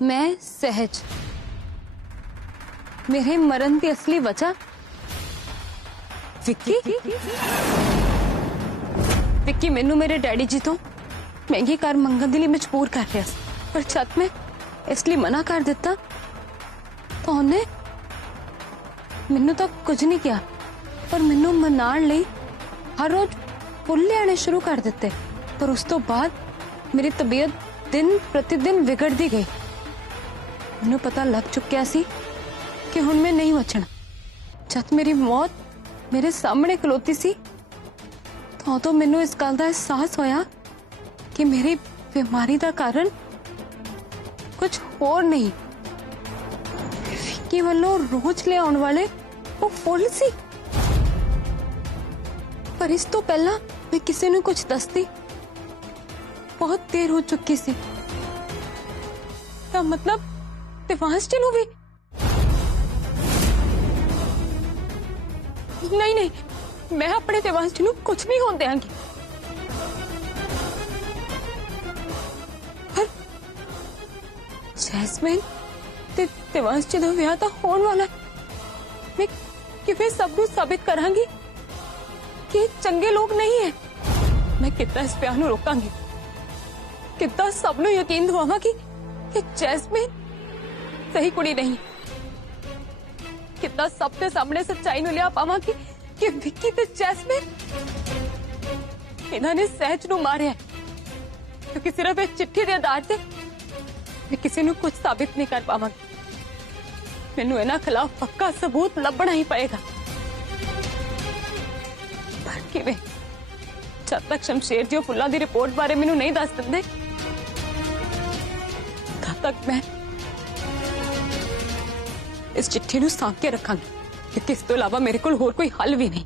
मैं सहज, मेरे मरण की असली वजह विक्की। विक्की मैनू मेरे डैडी जी तो महंगी कार मंगन के लिए मजबूर कर रहा सी, पर जब मैं इसलिए मना कर दिता तो उन्हें मैनू तो कुछ नहीं किया, पर मैनू मनाने लई हर रोज फुल ले आने शुरू कर दिते। पर उस तो बाद मेरी तबीयत दिन प्रतिदिन बिगड़ती गई। मैनू पता लग चुकिया सी कि हुण मैं नहीं बचना। जब मेरी मौत मेरे सामने खलोती सी तो मैनू इस गल का एहसास होया कि मेरी बीमारी का कारण कुछ और नहीं, कि वालों रोज ले आने वाले वो फुल सी। पर इस तो पहला मैं किसी ने कुछ दसती बहुत देर हो चुकी सी। तो मतलब दिवांश जी नू भी नहीं नहीं, मैं अपने दिवांश जी नू कुछ नहीं होने देंगी। पर जैस्मिन ते दिवांश जी दा विआह तां होने वाला है। मैं किवें सब नू साबित करांगी कि चंगे लोग नहीं है। मैं कितना इस ब्याह नू रोकांगी, कितना सब नू यकीन दिवावांगी कि जैस्मिन सही कुड़ी नहीं। कितना सबके सामने सच्चाई नू लिया पावांगी कि विक्की ते जैस्मिन इन्होंने सहज नू मारिया, क्योंकि सिर्फ एक चिट्ठी के आधार से मैं किसी नू कुछ साबित नहीं कर पावांगी। मैनू इन्हां खिलाफ पक्का सबूत लभना ही पड़ेगा। पर किवें? जब तक शमशेर जी फुल्लां दी रिपोर्ट बारे मैनू नहीं दस दिंदे तब तक मैं इस चिट्ठी नू सांभ के रखांगी, क्योंकि इस तो अलावा मेरे को होर कोई हल भी नहीं।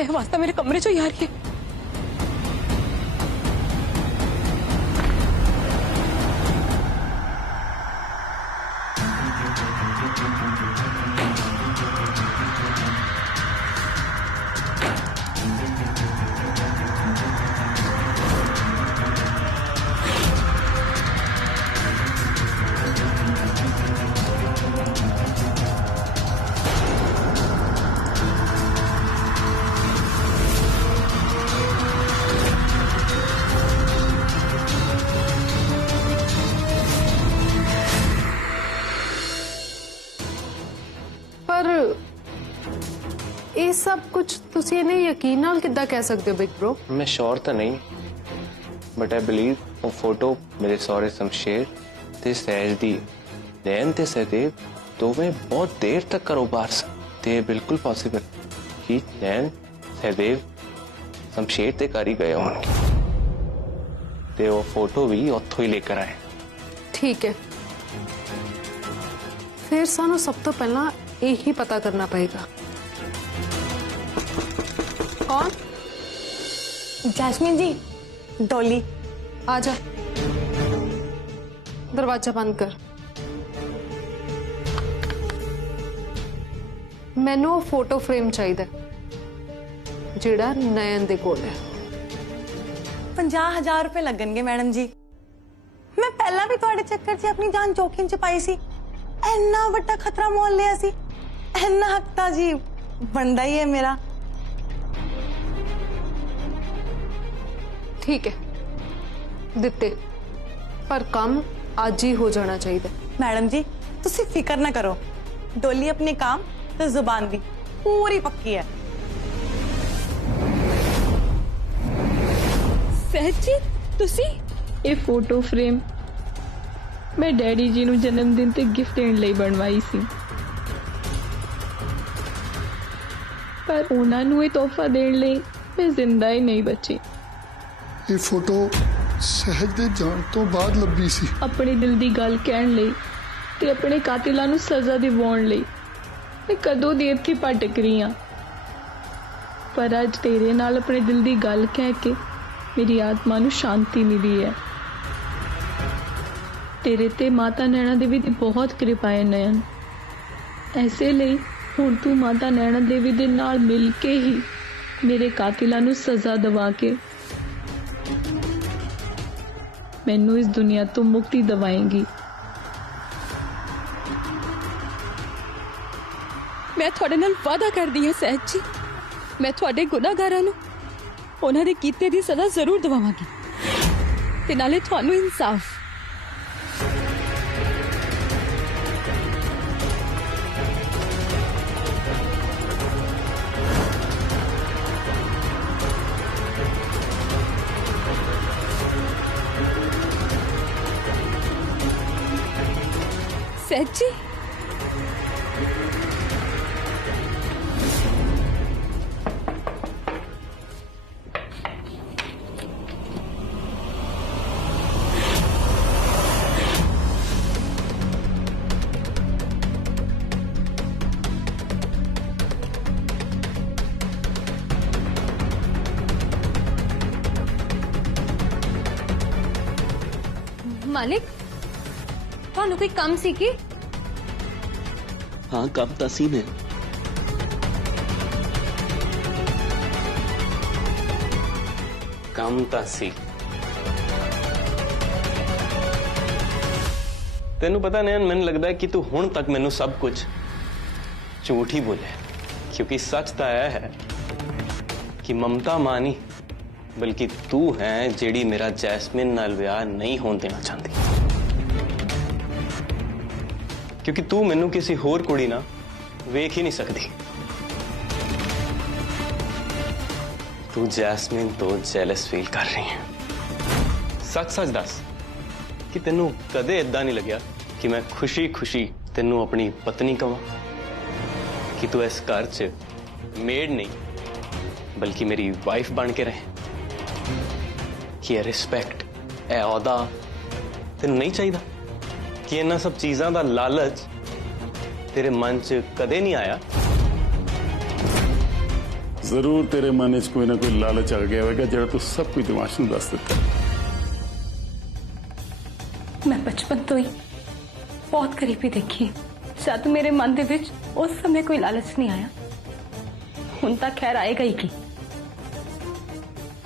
यह वास्ता मेरे कमरे चो यार के ये सब कुछ तुसी इन्हें यकीन नाल किद्दां कह सकते हो बिग ब्रो? मैं श्योर तो नहीं, बट आई बिलीव वो फोटो मेरे सौरे शमशेर ते सहज दी नैन ते सहदेव दोवें बहुत देर तक कारोबार सन। ते बिल्कुल पॉसिबल कि नैन सहदेव शमशेर ते कर ही गए होंगे ते वो फोटो भी उत्थों ही लेकर आए। ठीक है, फिर सानू सब तो पहला यही पता करना पड़ेगा। कौन? जैस्मिन जी, डॉली। आजा, दरवाजा बंद कर। मैनू फोटो फ्रेम चाहिए जेड़ा नयन दे कोल है। 50,000 रुपए लगनगे मैडम जी। मैं पहला भी थोड़े चक्कर से अपनी जान जोखिम च पाई सी। इन्ना बड़ा खतरा मोल लिया सी, इन्ना हकता जी बनदा ही है मेरा। ठीक है, दिते, पर काम आज ही हो जाना चाहिए। मैडम जी तुसी फिक्र ना करो, डोली अपने काम तो जुबान भी पूरी पक्की है। सहज जी तुसी ये फोटो फ्रेम मैं डैडी जी नू जन्मदिन ते गिफ्ट देण लई बनवाई सी, पर उन्हां नू ये तोहफा देण लई मैं जिंदा ही नहीं बची। ये फोटो सहज दे जान तो बाद लभी सी। अपने दिल दी गल कहण लई ते अपने कातिलां नू सजा दिवाउण लई मैं कदों दी इत्थे भटक रही हां, पर अज तेरे नाल अपने दिल दी गल कह के मेरी आत्मा नू शांति मिली है। तेरे ते माता नैना देवी दी बहुत कृपा है नयन, ऐसे ਲਈ ਹੁਣ ਤੂੰ माता नैना देवी दे नाल मिल के ही ਮੇਰੇ ਕਾਤਿਲਾਂ ਨੂੰ ਸਜ਼ਾ ਦਿਵਾ ਕੇ ਮੈਨੂੰ ਇਸ ਦੁਨੀਆ ਤੋਂ ਮੁਕਤੀ ਦਿਵਾਏਂਗੀ। ਮੈਂ ਤੁਹਾਡੇ ਨਾਲ ਵਾਅਦਾ ਕਰਦੀ ਹਾਂ ਸਹਿਜ ਜੀ, ਮੈਂ ਤੁਹਾਡੇ ਗੁਨਾਹਗਾਰਾਂ ਨੂੰ ਉਹਨਾਂ ਦੇ ਕੀਤੇ ਦੀ ਸਜ਼ਾ ਜ਼ਰੂਰ ਦਿਵਾਵਾਂਗੀ ਤੇ ਨਾਲੇ ਤੁਹਾਨੂੰ ਇਨਸਾਫ। ਸਹਿਜ ਜੀ, ਮਾਲਿਕ ਤੁਹਾਨੂੰ ਕੋਈ ਕੰਮ ਸੀ ਕਿ? हाँ कब तसीम है। ਕੰਮ ਤਾਂ ਸੀ। ਤੈਨੂੰ ਪਤਾ ਨੈਣ, ਮੈਨੂੰ ਲੱਗਦਾ ਹੈ ਕਿ ਤੂੰ ਹੁਣ ਤੱਕ ਮੈਨੂੰ ਸਭ ਕੁਝ ਝੂਠ ਹੀ ਬੋਲਿਆ, ਕਿਉਂਕਿ ਸੱਚ ਤਾਂ ਇਹ ਹੈ ਕਿ ਮਮਤਾ ਮਾਨੀ ਬਲਕਿ ਤੂੰ ਹੈ ਜਿਹੜੀ ਮੇਰਾ ਜੈਸਮੀਨ ਨਾਲ ਵਿਆਹ ਨਹੀਂ ਹੋਣ ਦੇਣਾ ਚਾਹੁੰਦੀ, क्योंकि तू मैनू किसी होर कुड़ी ना वेख ही नहीं सकती। तू जैस्मिन तो जेलस फील कर रही है। सच सच दस कि तेनू कदे इदा नहीं लग्या कि मैं खुशी खुशी तेनू अपनी पत्नी कहां, कि तू इस घर च मेड नहीं बल्कि मेरी वाइफ बन के रहे, कि यह रिस्पैक्ट ए औहदा तेनू नहीं चाहिए, कि इन्हां सब चीज़ां दा लालच तेरे मन च कदे नहीं आया? जरूर तेरे मन च कोई ना कोई लालच आ गया होगा जो तू सब कुछ दिमाग में दस देता। मैं बचपन तो ही बहुत करीबी देखी, शायद मेरे मन दे विच उस समय कोई लालच नहीं आया, हुण तां खैर आएगा ही की।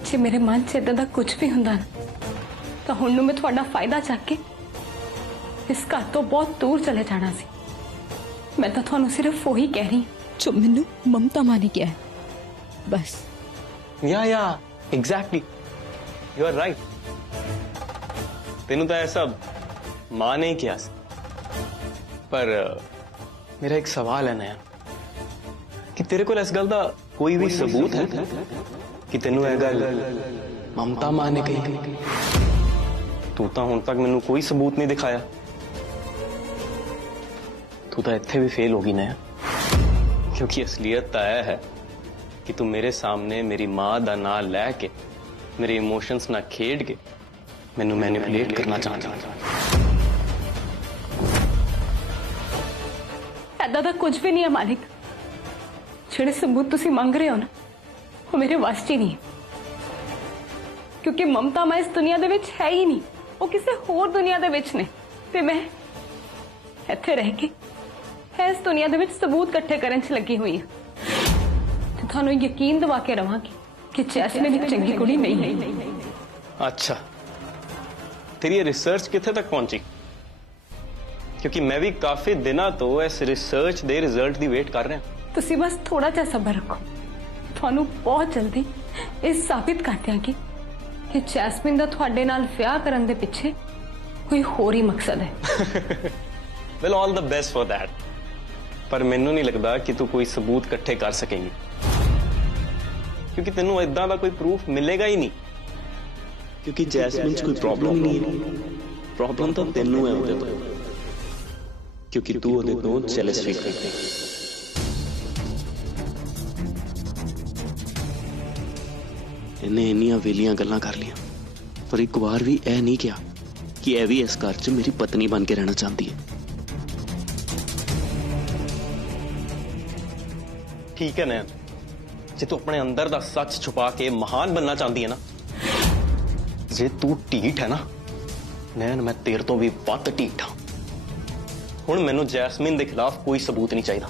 जे मेरे मन च इदां दा कुछ भी हुंदा तां हुण नूं मैं तुहाडा फायदा चक के इस घर तो बहुत दूर चले जाना सी। मैं तो थानू सिर्फ वही कह रही जो मैनू ममता मानी किया है, बस। या एग्जैक्टली, यू आर राइट। तेनू तो ऐसा मां नहीं किया, पर मेरा एक सवाल है नया कि तेरे को इस गल दा कोई भी सबूत है कि तेनू यह गल ममता मां ने कही? तू तो हुण तक मैनू कोई सबूत नहीं दिखाया। तू तो इत्थे भी फेल होगी नया, क्योंकि असलियत तो यह है कि तू मेरे सामने मेरी मां दा नाम लैके मेरे इमोशंस ना खेड के मैनू मैनिपुलेट करना चाहता। ऐदा दा कुछ भी नहीं है मालिक, जिहड़े सबूत तुसी मंग रहे हो ना वो मेरे वास च ही नहीं है, क्योंकि ममता मां इस दुनिया दे विच है ही नहीं, वो किसी होर दुनिया दे विच ने, ते मैं इत्थे रह के है इस दुनिया दे विच सबूत इकट्ठे करन च लगी हुई है, ते थानू यकीन दिवा के रवांगी कि जैस्मिन एक चंगी कुड़ी नहीं है। अच्छा, तेरी ये रिसर्च किथे तक पहुंची? क्योंकि मैं भी काफी दिनों तो इस रिसर्च दे रिजल्ट दी वेट कर रहा। तुसी बस थोड़ा जा सबर रखो, थानू बहुत जल्दी इस साबित कर दियांगी कि जैस्मिन दा तुहाडे नाल विआह करन दे पिछे कोई होर ही मकसद है। Well, all the best for that, पर मैनू नहीं लगता कि तू कोई सबूत इकट्ठे कर सकेंगी, क्योंकि तेनू इदां दा कोई प्रूफ मिलेगा ही नहीं। क्योंकि जैस्मिन कोई प्रॉब्लम नहीं है, प्रॉब्लम तो तेनू है उहदे तो, क्योंकि तू उहदे तो जेलस फील करदी। इन्हें इन्नियां वेलियां गल्लां कर लियां, पर एक बार भी यह नहीं किया कि यह भी इस घर च मेरी पत्नी बन के रहना चाहती है। ठीक है नैन, जे तू अपने अंदर दा सच छुपा के महान बनना चाहती है ना, जे तू ढीठ है ना नैन, मैं तेरे तो भी वध ढीठ हाँ। हुण मैनू जैस्मिन दे खिलाफ कोई सबूत नहीं चाहिए,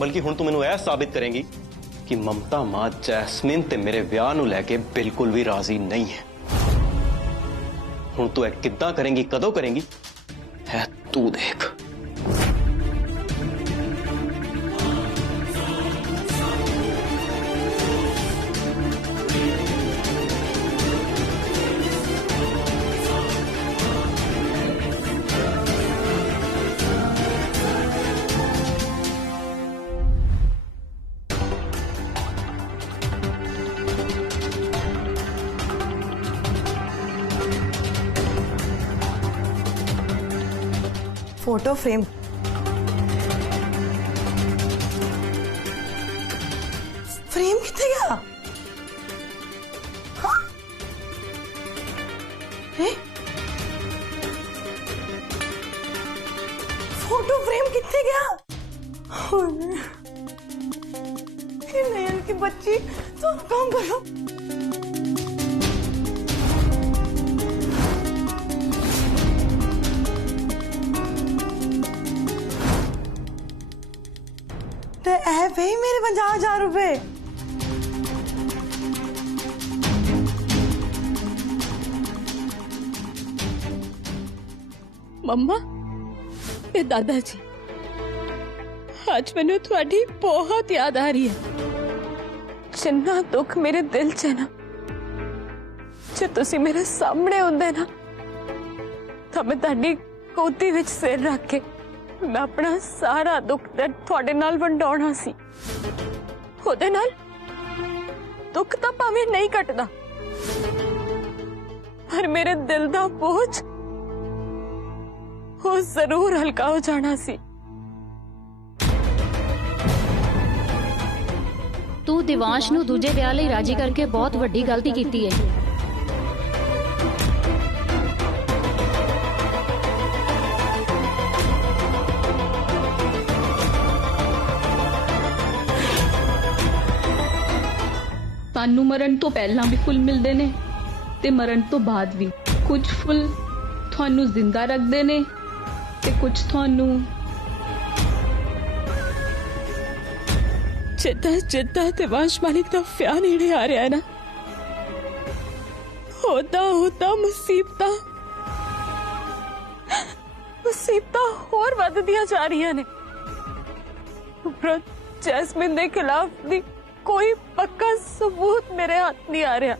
बल्कि हुण तू मैनू यह साबित करेंगी कि ममता मां जैस्मिन ते मेरे विआह नूं लैके बिल्कुल भी राजी नहीं है। हुण तू यह किद्दां करेंगी, कदों करेंगी, है तू देख। फोटो फ्रेम फ्रेम कितने गया? हाँ? फोटो फ्रेम कितने गया? नयन की बच्ची, तो काम करो। है भाई मेरे 50,000 रुपए। मम्मा ते दादाजी, आज मैंने थोड़ी बहुत याद आ रही है। जिन्ना दुख मेरे दिल च है ना, जे तुसी मेरे सामने होंदे ना, तो मैं ताड़ी गोदी विच सिर रख के मैं अपना सारा दुख दर्द थोड़े नाल वंडाउणा सी। ओदे नाल दुख तां भावें नहीं कटदा, पर मेरे दिल दा बोझ वो जरूर हल्का हो जाना सी। तू दिवांश नू दूजे विआह लई राजी करके बहुत वड्डी गलती कीती है। तानू मरण तो पहला भी फुल मिलते ने ते मरण तो बाद भी। कुछ फुल थानू जिंदा रखते ने ते कुछ थानू जिद्दां दिवांश मालिक दा ब्याह नेड़े आ रहा है ना, होता मुसीबतां होर वधदियां जा रही ने। उपरों जैस्मिन दे खिलाफ दी कोई पक्का सबूत मेरे हाथ नहीं आ रहा।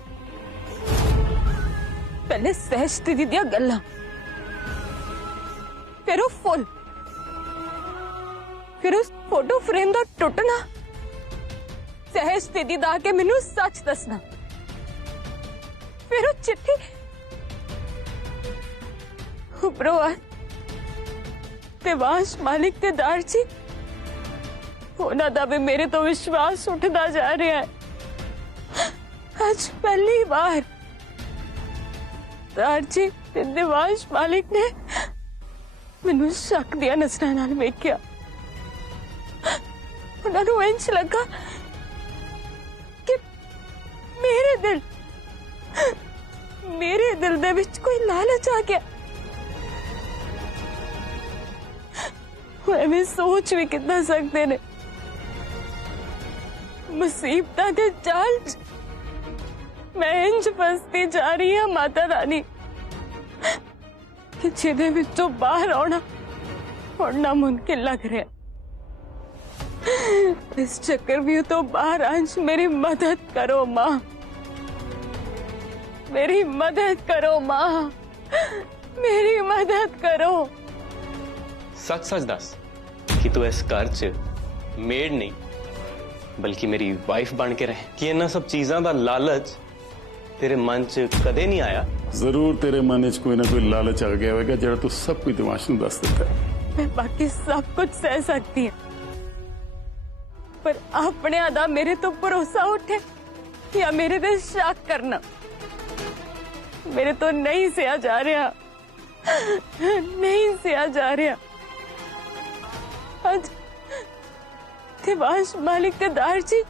पहले सहज दीदी दियां गल्लां, फिर वो फुल, फिर उस फोटो फ्रेम दा टुटना, सहज दीदी दा के मैनू सच दसना, फिर वो चिट्ठी, उपरों दिवांश मालिक ते दारजी, उन्हां दा भी मेरे तो विश्वास उठदा जा रहा है। आज पहली बार दारजी ते दिवांश मालिक ने मैनू शक दिया नजरां नाल वेखिया। उन्हां नूं इंज लगा कि मेरे दिल दे विच कोई लालच आ गया। मैं सोच भी कितना सकते ने। मुसीबतां दे जाल मैं इंज फसती जा रही है माता रानी, कि जिदे विचों बाहर आना और नामुमकिन लग रहा। इस चक्रव्यूह तो बाहर अंश मेरी मदद करो मां, मेरी मदद करो मां, मेरी मदद करो। सच सच दस कि तू इस घर च मेड नहीं बल्कि मेरी वाइफ बन के रहे, कि इन्हां सब चीजां दा लालच तेरे मन च कदे नहीं आया? जरूर तेरे मन च कोई ना कोई लालच आ गया होगा जो तू सब कुछ दिमाग नूं दस दिता है। मैं बाकी सब कुछ सह सकती हूँ, पर अपने आदा मेरे तो भरोसा उठे या मेरे ते शक करना मेरे तो नहीं सहा जा रहा, नहीं सहा जा रहा। आज दिवांश मालिक ते दारजी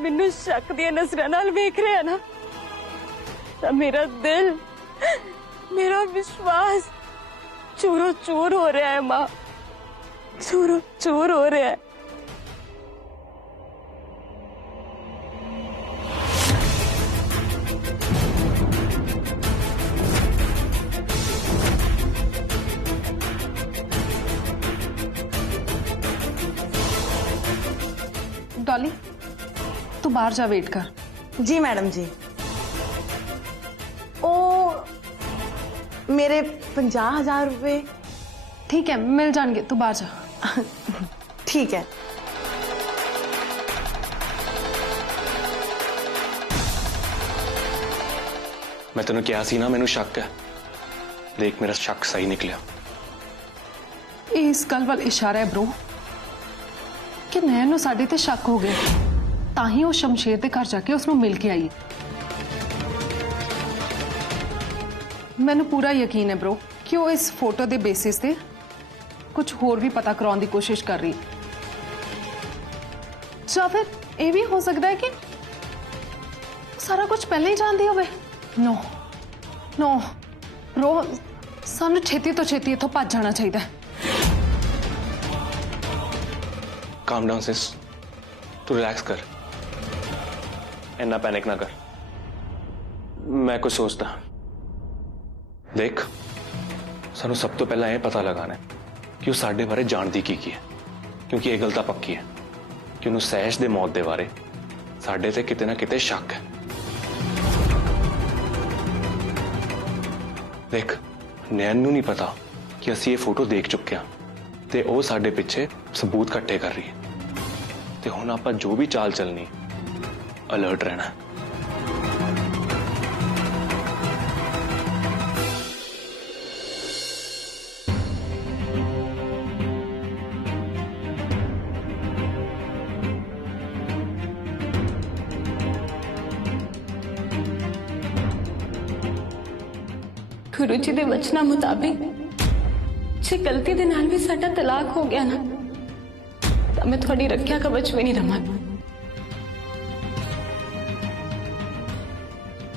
मैनू शक दिया नजरां नाल वेख रहे हैं ना, तो मेरा दिल, मेरा विश्वास चूरो चूर हो रहा है मां, चूरो चूर हो रहा है। तू बाहर जा, वेट कर। जी मैडम जी। ओ मेरे 50,000 रुपए। ठीक है, मिल जाएंगे, तू बाहर जा। ठीक है। मैं तेन क्या सी ना, मैनू शक है। देख मेरा शक सही निकलिया। इस गल वाल इशारा है ब्रो कि नैन नूं साडे ते शक हो गया, ताही वो शमशेर दे घर जाके उसनूं मिल के आई। मैनू पूरा यकीन है ब्रो कि वो इस फोटो दे बेसिस ते कुछ होर भी पता कराउण दी कोशिश कर रही, या फिर ये भी हो सकता है कि सारा कुछ पहले ही जानती होवे। नो नो ब्रो, सानू छेती तो छेती इथों भज जाना चाहिए। काम डाउन सिस, तू रिलैक्स कर, इन्ना पैनिक ना कर। मैं कुछ सोचता। देख, सानू सब तो पहला यह पता लगाना है कि वो साडे बारे जानती की है, क्योंकि ये गल तां पक्की है कि उन्होंने सहज दे मौत दे बारे साडे ते किते ना किते शक है। देख, नैन नूं नहीं पता कि असीं ये फोटो देख चुके हैं ते वो साडे पिछे सबूत इकट्ठे कर रही है, ते हुण आपां जो भी चाल चलनी, अलर्ट रहना है। गुरु जी के वचना मुताबिक जे गलती दे नाल भी साडा तलाक हो गया ना, तो मैं थोड़ी रक्षा कवच भी नहीं रवांगी।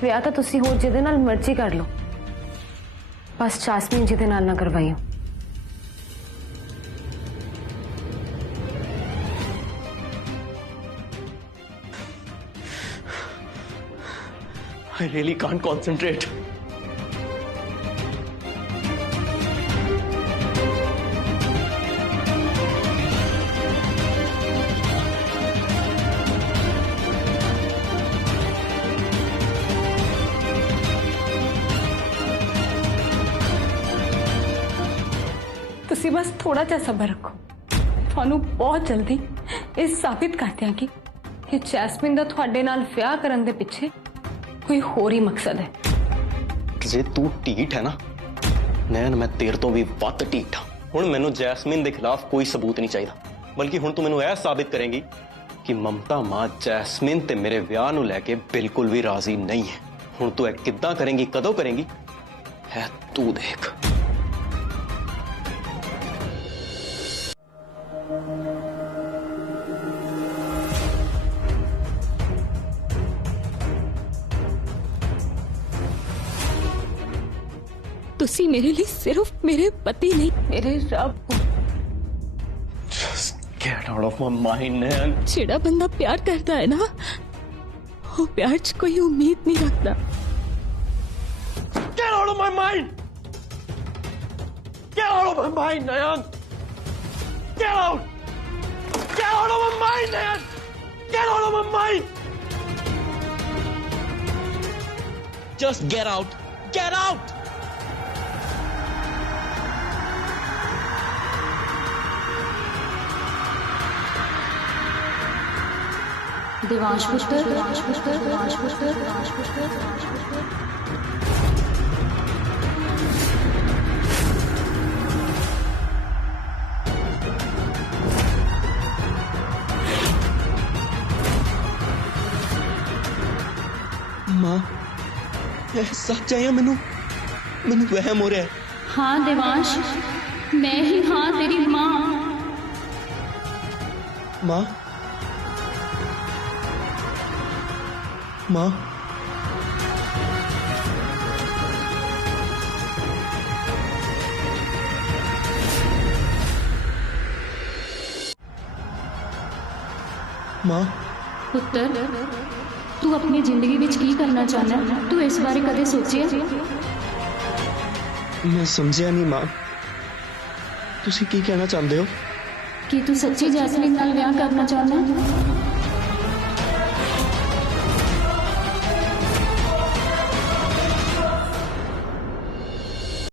विआह तो तुसी होर जिहदे नाल मर्जी कर लो, बस जासमीन जी दे नाल ना करवाइयो। I really can't concentrate. तुसी बस थोड़ा जा सबर रखो, थानू बहुत जल्दी इस साबित कर दियांगी कि जैस्मिन दा तुहाडे नाल विआह करन दे पिछे कोई होर ही मकसद है। जे तू ढीठ है ना नैन, मैं तेरे तो भी वध ढीठ हाँ। हुण मैनू जैस्मिन दे खिलाफ कोई सबूत नहीं चाहिए, बल्कि हुण तू मैनू यह साबित करेंगी कि ममता मां जैस्मिन ते मेरे विआह नू लैके बिल्कुल भी राजी नहीं है। हुण तू यह किद्दां करेंगी, कदों करेंगी, है तू देख। तुसी मेरे लिए सिर्फ मेरे पति नहीं, मेरे रब हो। Just get out of my mind, नैन। जेड़ा बंदा प्यार करता है ना, वो प्यार च कोई उम्मीद नहीं रखता। Get out of my mind! Get out of my mind, Nain! Get out! Get out of my mind, Nain! Get out of my mind! Just get out! Get out! Devansh Pushkar, Devansh Pushkar, Devansh Pushkar, Devansh Pushkar, Devansh Pushkar. मां, यह सच है या मैनू वहम हो रहा है? हाँ देवांश, मैं ही हाँ तेरी माँ। मां, मां, मां। पुत्र, तू अपनी जिंदगी विच की करना चाहना है? तू इस बारे कदे सोचिया? मैं समझिया नहीं मां, तुसी की कहना चाहते हो? कि तू सच्ची जैस्मिन नाल विआह करना चाहना है?